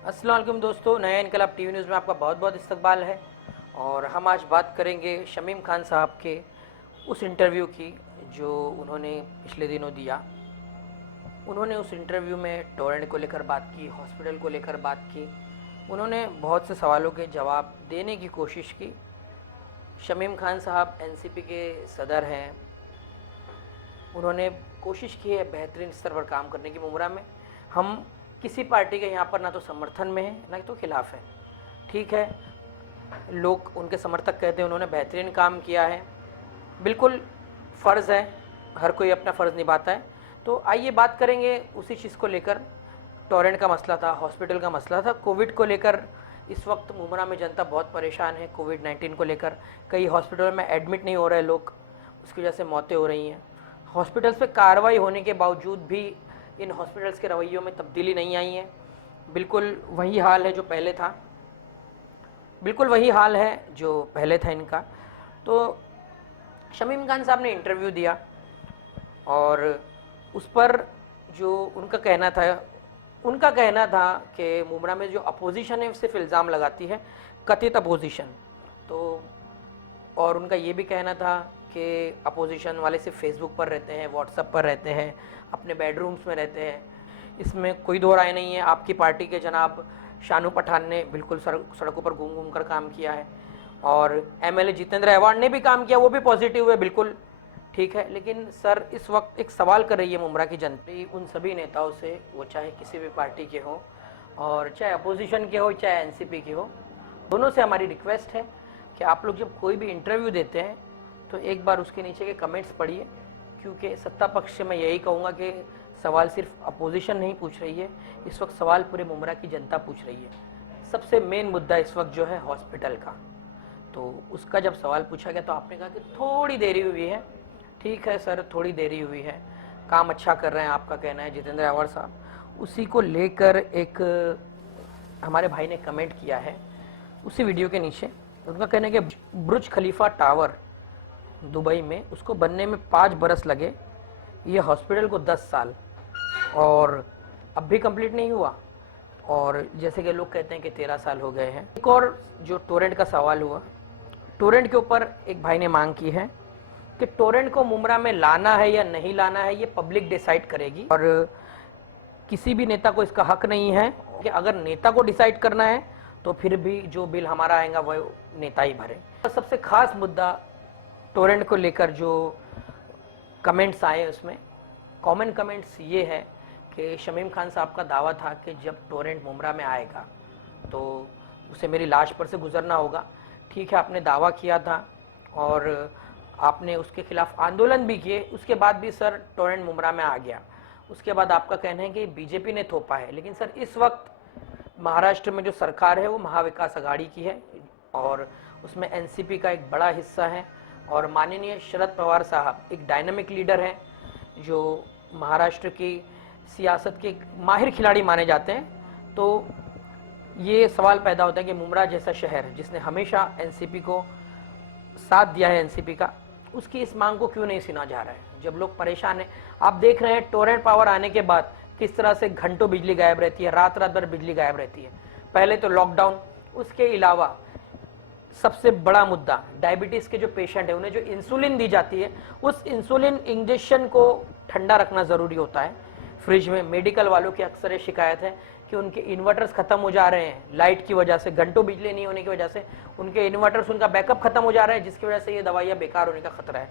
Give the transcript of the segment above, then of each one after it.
अस्सलाम वालेकुम दोस्तों, नया इनकलाब टीवी न्यूज़ में आपका बहुत बहुत इस्तकबाल है। और हम आज बात करेंगे शमीम खान साहब के उस इंटरव्यू की जो उन्होंने पिछले दिनों दिया। उन्होंने उस इंटरव्यू में टोरेंट को लेकर बात की, हॉस्पिटल को लेकर बात की। उन्होंने बहुत से सवालों के जवाब देने की कोशिश की। शमीम खान साहब एनसीपी के सदर हैं। उन्होंने कोशिश की है बेहतरीन स्तर पर काम करने की। मुमरा में हम किसी पार्टी के यहाँ पर ना तो समर्थन में है ना तो खिलाफ है। ठीक है, लोग उनके समर्थक कहते हैं उन्होंने बेहतरीन काम किया है, बिल्कुल फ़र्ज़ है, हर कोई अपना फ़र्ज़ निभाता है। तो आइए बात करेंगे उसी चीज़ को लेकर। टोरेंट का मसला था, हॉस्पिटल का मसला था, कोविड को लेकर इस वक्त मुमरा में जनता बहुत परेशान है। कोविड-19 को लेकर कई हॉस्पिटल में एडमिट नहीं हो रहे लोग, उसकी वजह से मौतें हो रही हैं। हॉस्पिटल्स पे कार्रवाई होने के बावजूद भी इन हॉस्पिटल्स के रवैयों में तब्दीली नहीं आई है। बिल्कुल वही हाल है जो पहले था, बिल्कुल वही हाल है जो पहले था इनका। तो शमीम खान साहब ने इंटरव्यू दिया और उस पर जो उनका कहना था कि मुमरा में जो अपोजिशन है वो सिर्फ इल्ज़ाम लगाती है, कथित अपोजिशन। तो और उनका ये भी कहना था कि अपोजिशन वाले सिर्फ फेसबुक पर रहते हैं, व्हाट्सएप पर रहते हैं, अपने बेडरूम्स में रहते हैं। इसमें कोई दो राय नहीं है। आपकी पार्टी के जनाब शानू पठान ने बिल्कुल सड़कों पर घूम घूम कर काम किया है और एमएलए जितेंद्र अहवान ने भी काम किया, वो भी पॉजिटिव है, बिल्कुल ठीक है। लेकिन सर इस वक्त एक सवाल कर रही है मुमरा की जनता उन सभी नेताओं से, वो चाहे किसी भी पार्टी के हों और चाहे अपोजिशन के हो चाहे एनसीपी के हो, दोनों से हमारी रिक्वेस्ट है कि आप लोग जब कोई भी इंटरव्यू देते हैं तो एक बार उसके नीचे के कमेंट्स पढ़िए, क्योंकि सत्ता पक्ष से मैं यही कहूँगा कि सवाल सिर्फ अपोजिशन नहीं पूछ रही है, इस वक्त सवाल पूरे मुमरा की जनता पूछ रही है। सबसे मेन मुद्दा इस वक्त जो है हॉस्पिटल का, तो उसका जब सवाल पूछा गया तो आपने कहा कि थोड़ी देरी हुई है। ठीक है सर, थोड़ी देरी हुई है, काम अच्छा कर रहे हैं आपका कहना है जितेंद्र अहवान साहब। उसी को लेकर एक हमारे भाई ने कमेंट किया है उसी वीडियो के नीचे। उनका कहना है कि बुर्ज खलीफा टावर दुबई में उसको बनने में 5 बरस लगे, ये हॉस्पिटल को 10 साल, और अब भी कंप्लीट नहीं हुआ। और जैसे कि लोग कहते हैं कि 13 साल हो गए हैं। एक और जो टोरेंट का सवाल हुआ, टोरेंट के ऊपर एक भाई ने मांग की है कि टोरेंट को मुमरा में लाना है या नहीं लाना है, ये पब्लिक डिसाइड करेगी और किसी भी नेता को इसका हक नहीं है कि अगर नेता को डिसाइड करना है तो फिर भी जो बिल हमारा आएगा वह नेता ही भरे। सबसे खास मुद्दा टोरेंट को लेकर जो कमेंट्स आए उसमें कॉमन कमेंट्स ये है कि शमीम खान साहब का दावा था कि जब टोरेंट मुमरा में आएगा तो उसे मेरी लाश पर से गुजरना होगा। ठीक है, आपने दावा किया था और आपने उसके खिलाफ आंदोलन भी किए, उसके बाद भी सर टोरेंट मुमरा में आ गया। उसके बाद आपका कहना है कि बीजेपी ने थोपा है, लेकिन सर इस वक्त महाराष्ट्र में जो सरकार है वो महाविकास आघाड़ी की है और उसमें एनसीपी का एक बड़ा हिस्सा है और माननीय शरद पवार साहब एक डायनामिक लीडर हैं जो महाराष्ट्र की सियासत के माहिर खिलाड़ी माने जाते हैं। तो ये सवाल पैदा होता है कि मुमरा जैसा शहर जिसने हमेशा एनसीपी को साथ दिया है, एनसीपी का, उसकी इस मांग को क्यों नहीं सुना जा रहा है जब लोग परेशान हैं। आप देख रहे हैं टोरेंट पावर आने के बाद किस तरह से घंटों बिजली गायब रहती है, रात रात भर बिजली गायब रहती है। पहले तो लॉकडाउन, उसके अलावा सबसे बड़ा मुद्दा डायबिटीज़ के जो पेशेंट है उन्हें जो इंसुलिन दी जाती है, उस इंसुलिन इंजेक्शन को ठंडा रखना ज़रूरी होता है फ्रिज में। मेडिकल वालों की अक्सर ये शिकायत है कि उनके इन्वर्टर्स ख़त्म हो जा रहे हैं लाइट की वजह से, घंटों बिजली नहीं होने की वजह से उनके इन्वर्टर्स, उनका बैकअप खत्म हो जा रहा है, जिसकी वजह से ये दवाइयाँ बेकार होने का खतरा है।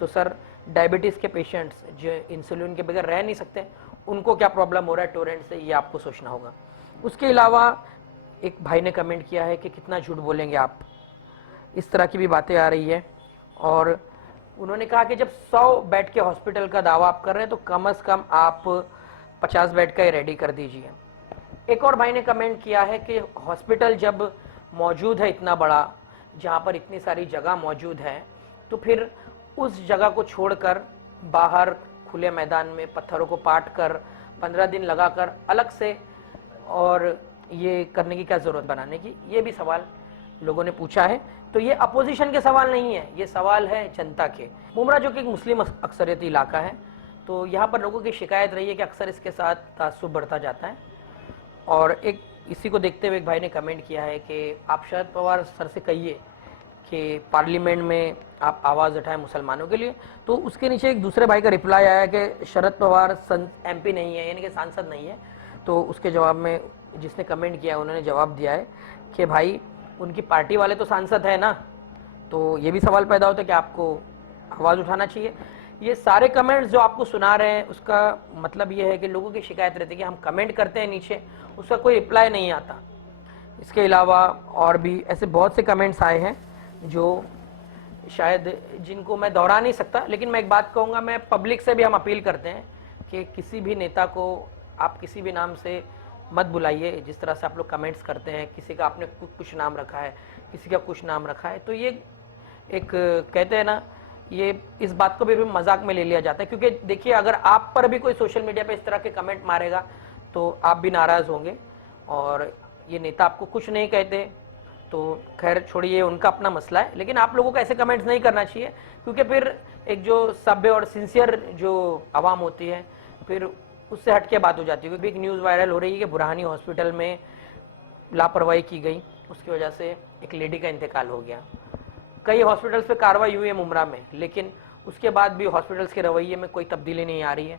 तो सर डायबिटीज़ के पेशेंट्स जो इंसुलिन के बगैर रह नहीं सकते, उनको क्या प्रॉब्लम हो रहा है टोरेंट से, ये आपको सोचना होगा। उसके अलावा एक भाई ने कमेंट किया है कि कितना झूठ बोलेंगे आप, इस तरह की भी बातें आ रही है। और उन्होंने कहा कि जब 100 बेड के हॉस्पिटल का दावा आप कर रहे हैं तो कम से कम आप 50 बेड का ही रेडी कर दीजिए। एक और भाई ने कमेंट किया है कि हॉस्पिटल जब मौजूद है इतना बड़ा, जहाँ पर इतनी सारी जगह मौजूद है, तो फिर उस जगह को छोड़कर बाहर खुले मैदान में पत्थरों को पाट कर 15 दिन लगाकर अलग से और ये करने की क्या ज़रूरत बनाने की, ये भी सवाल लोगों ने पूछा है। तो ये अपोजिशन के सवाल नहीं है, ये सवाल है जनता के। मुमरा जो कि एक मुस्लिम अक्सरियती इलाका है, तो यहाँ पर लोगों की शिकायत रही है कि अक्सर इसके साथ तासुब बढ़ता जाता है। और एक इसी को देखते हुए एक भाई ने कमेंट किया है कि आप शरद पवार सर से कहिए कि पार्लियामेंट में आप आवाज़ उठाएं मुसलमानों के लिए। तो उसके नीचे एक दूसरे भाई का रिप्लाई आया कि शरद पवार MP नहीं है, यानी कि सांसद नहीं है। तो उसके जवाब में जिसने कमेंट किया उन्होंने जवाब दिया है कि भाई उनकी पार्टी वाले तो सांसद है ना। तो ये भी सवाल पैदा होता है कि आपको आवाज़ उठाना चाहिए। ये सारे कमेंट्स जो आपको सुना रहे हैं उसका मतलब ये है कि लोगों की शिकायत रहती है कि हम कमेंट करते हैं नीचे, उसका कोई रिप्लाई नहीं आता। इसके अलावा और भी ऐसे बहुत से कमेंट्स आए हैं जो शायद जिनको मैं दोहरा नहीं सकता, लेकिन मैं एक बात कहूँगा, मैं पब्लिक से भी हम अपील करते हैं कि किसी भी नेता को आप किसी भी नाम से मत बुलाइए। जिस तरह से आप लोग कमेंट्स करते हैं, किसी का आपने कुछ नाम रखा है, किसी का कुछ नाम रखा है, तो ये एक कहते हैं ना, ये इस बात को भी मजाक में ले लिया जाता है। क्योंकि देखिए, अगर आप पर भी कोई सोशल मीडिया पे इस तरह के कमेंट मारेगा तो आप भी नाराज़ होंगे, और ये नेता आपको कुछ नहीं कहते तो खैर छोड़िए, उनका अपना मसला है। लेकिन आप लोगों को ऐसे कमेंट्स नहीं करना चाहिए, क्योंकि फिर एक जो सभ्य और सिंसियर जो आवाम होती है फिर उससे हट के बात हो जाती है। क्योंकि एक न्यूज़ वायरल हो रही है कि बुरहानी हॉस्पिटल में लापरवाही की गई, उसकी वजह से एक लेडी का इंतकाल हो गया। कई हॉस्पिटल्स पे कार्रवाई हुई है मुमरा में, लेकिन उसके बाद भी हॉस्पिटल्स के रवैये में कोई तब्दीली नहीं आ रही है।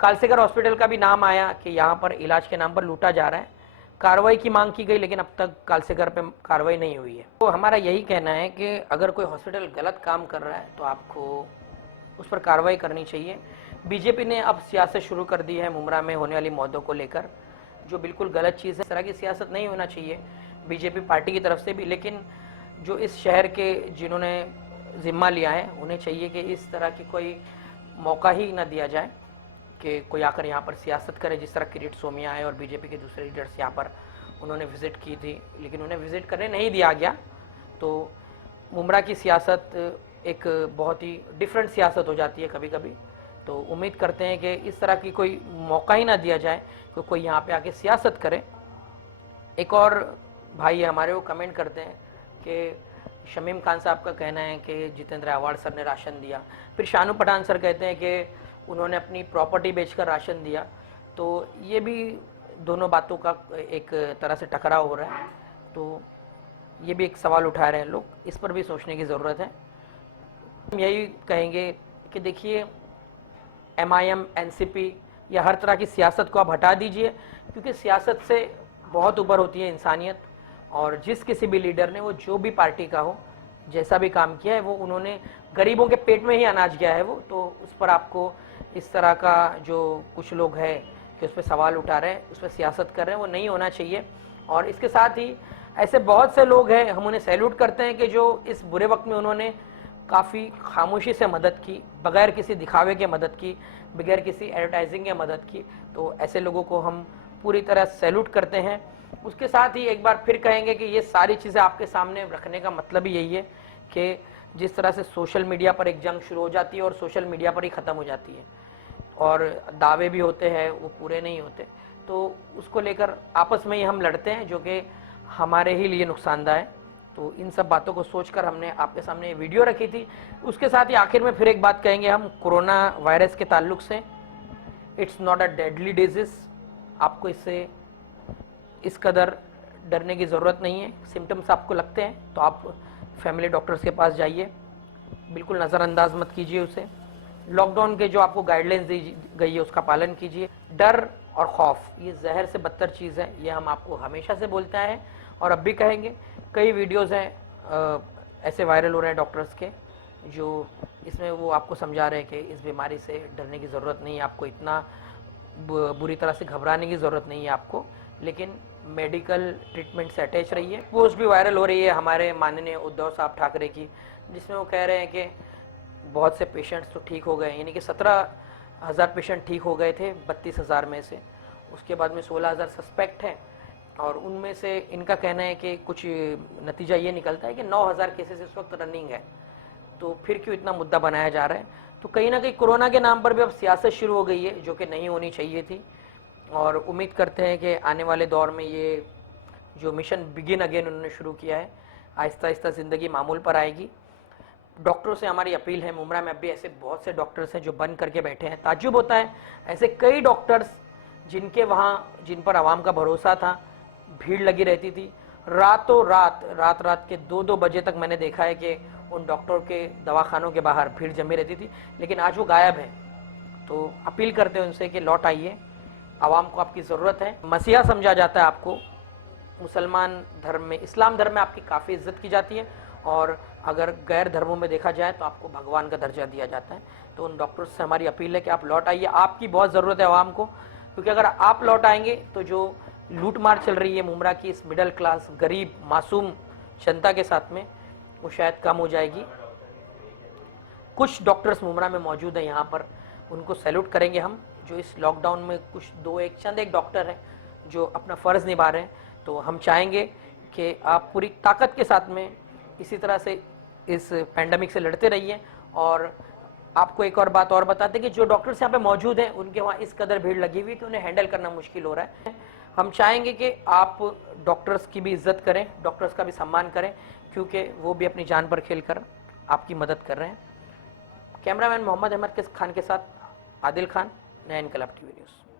कालसेकर हॉस्पिटल का भी नाम आया कि यहाँ पर इलाज के नाम पर लूटा जा रहा है। कार्रवाई की मांग की गई, लेकिन अब तक कालसेकर पे कार्रवाई नहीं हुई है। तो हमारा यही कहना है कि अगर कोई हॉस्पिटल गलत काम कर रहा है तो आपको उस पर कार्रवाई करनी चाहिए। बीजेपी ने अब सियासत शुरू कर दी है मुमरा में होने वाली मौतों को लेकर, जो बिल्कुल गलत चीज़ है। इस तरह की सियासत नहीं होना चाहिए बीजेपी पार्टी की तरफ से भी। लेकिन जो इस शहर के जिन्होंने जिम्मा लिया है उन्हें चाहिए कि इस तरह की कोई मौका ही ना दिया जाए कि कोई आकर यहाँ पर सियासत करे। जिस तरह किरीट सोमिया आए और बीजेपी के दूसरे लीडर्स यहाँ पर उन्होंने विज़िट की थी, लेकिन उन्हें विज़िट करने नहीं दिया गया। तो मुमरा की सियासत एक बहुत ही डिफरेंट सियासत हो जाती है कभी कभी। तो उम्मीद करते हैं कि इस तरह की कोई मौका ही ना दिया जाए कि कोई यहाँ पे आके सियासत करे। एक और भाई हमारे वो कमेंट करते हैं कि शमीम खान साहब का कहना है कि जितेंद्र आवाड़ सर ने राशन दिया, फिर शानू पठान सर कहते हैं कि उन्होंने अपनी प्रॉपर्टी बेचकर राशन दिया। तो ये भी दोनों बातों का एक तरह से टकराव हो रहा है। तो ये भी एक सवाल उठा रहे हैं लोग, इस पर भी सोचने की ज़रूरत है। हम यही कहेंगे कि देखिए, MIM, NCP या हर तरह की सियासत को आप हटा दीजिए, क्योंकि सियासत से बहुत ऊपर होती है इंसानियत। और जिस किसी भी लीडर ने, वो जो भी पार्टी का हो, जैसा भी काम किया है, वो उन्होंने गरीबों के पेट में ही अनाज गया है वो। तो उस पर आपको इस तरह का जो कुछ लोग हैं कि उस पर सवाल उठा रहे हैं, उस पर सियासत कर रहे हैं, वो नहीं होना चाहिए। और इसके साथ ही ऐसे बहुत से लोग हैं, हम उन्हें सैल्यूट करते हैं कि जो इस बुरे वक्त में उन्होंने काफ़ी खामोशी से मदद की, बगैर किसी दिखावे के मदद की, बगैर किसी एडवर्टाइजिंग के मदद की। तो ऐसे लोगों को हम पूरी तरह सैल्यूट करते हैं। उसके साथ ही एक बार फिर कहेंगे कि ये सारी चीज़ें आपके सामने रखने का मतलब ही यही है कि जिस तरह से सोशल मीडिया पर एक जंग शुरू हो जाती है और सोशल मीडिया पर ही ख़त्म हो जाती है, और दावे भी होते हैं वो पूरे नहीं होते, तो उसको लेकर आपस में ही हम लड़ते हैं, जो कि हमारे ही लिए नुकसानदायक है। तो इन सब बातों को सोचकर हमने आपके सामने ये वीडियो रखी थी। उसके साथ ही आखिर में फिर एक बात कहेंगे हम कोरोना वायरस के ताल्लुक से। It's not a deadly disease. आपको इससे इस कदर डरने की ज़रूरत नहीं है। सिम्टम्स आपको लगते हैं तो आप फैमिली डॉक्टर्स के पास जाइए, बिल्कुल नज़रअंदाज मत कीजिए उसे। लॉकडाउन के जो आपको गाइडलाइंस दी गई है उसका पालन कीजिए। डर और खौफ ये जहर से बदतर चीज़ है, ये हम आपको हमेशा से बोलते हैं और अब भी कहेंगे। कई वीडियोस हैं ऐसे वायरल हो रहे हैं डॉक्टर्स के, जो इसमें वो आपको समझा रहे हैं कि इस बीमारी से डरने की ज़रूरत नहीं है, आपको इतना बुरी तरह से घबराने की ज़रूरत नहीं है आपको, लेकिन मेडिकल ट्रीटमेंट से अटैच रहिए। पोस्ट भी वायरल हो रही है हमारे माननीय उद्धव साहब ठाकरे की, जिसमें वो कह रहे हैं कि बहुत से पेशेंट्स तो ठीक हो गए, यानी कि 17,000 पेशेंट ठीक हो गए थे 32,000 में से। उसके बाद में 16,000 सस्पेक्ट हैं, और उनमें से इनका कहना है कि कुछ नतीजा ये निकलता है कि 9,000 केसेस इस वक्त रनिंग है। तो फिर क्यों इतना मुद्दा बनाया जा रहा है? तो कहीं ना कहीं कोरोना के नाम पर भी अब सियासत शुरू हो गई है, जो कि नहीं होनी चाहिए थी। और उम्मीद करते हैं कि आने वाले दौर में ये जो मिशन बिगिन अगेन उन्होंने शुरू किया है, आहिस्ता आहिस्ता ज़िंदगी मामूल पर आएगी। डॉक्टरों से हमारी अपील है, मुमरा में अब भी ऐसे बहुत से डॉक्टर्स हैं जो बंद करके बैठे हैं। ताज्जुब होता है, ऐसे कई डॉक्टर्स जिन पर आवाम का भरोसा था, भीड़ लगी रहती थी। रातों रात रात रात के 2-2 बजे तक मैंने देखा है कि उन डॉक्टरों के दवाखानों के बाहर भीड़ जमी रहती थी, लेकिन आज वो गायब है। तो अपील करते हैं उनसे कि लौट आइए, आवाम को आपकी ज़रूरत है। मसीहा समझा जाता है आपको, मुसलमान धर्म में, इस्लाम धर्म में आपकी काफ़ी इज्जत की जाती है, और अगर गैर धर्मों में देखा जाए तो आपको भगवान का दर्जा दिया जाता है। तो उन डॉक्टर्स से हमारी अपील है कि आप लौट आइए, आपकी बहुत ज़रूरत है आवाम को, क्योंकि अगर आप लौट आएंगे तो जो लूट मार चल रही है मुमरा की इस मिडिल क्लास गरीब मासूम जनता के साथ में, वो शायद कम हो जाएगी। कुछ डॉक्टर्स मुमरा में मौजूद हैं यहाँ पर, उनको सैल्यूट करेंगे हम, जो इस लॉकडाउन में कुछ चंद एक डॉक्टर हैं जो अपना फ़र्ज़ निभा रहे हैं। तो हम चाहेंगे कि आप पूरी ताकत के साथ में इसी तरह से इस पैंडमिक से लड़ते रहिए। और आपको एक और बात और बताते हैं कि जो डॉक्टर्स यहाँ पे मौजूद हैं उनके वहाँ इस कदर भीड़ लगी हुई है कि उन्हें हैंडल करना मुश्किल हो रहा है। हम चाहेंगे कि आप डॉक्टर्स की भी इज्जत करें, डॉक्टर्स का भी सम्मान करें, क्योंकि वो भी अपनी जान पर खेलकर आपकी मदद कर रहे हैं। कैमरामैन मोहम्मद अहमद खान के साथ आदिल खान, नया इनकलाब टीवी न्यूज़।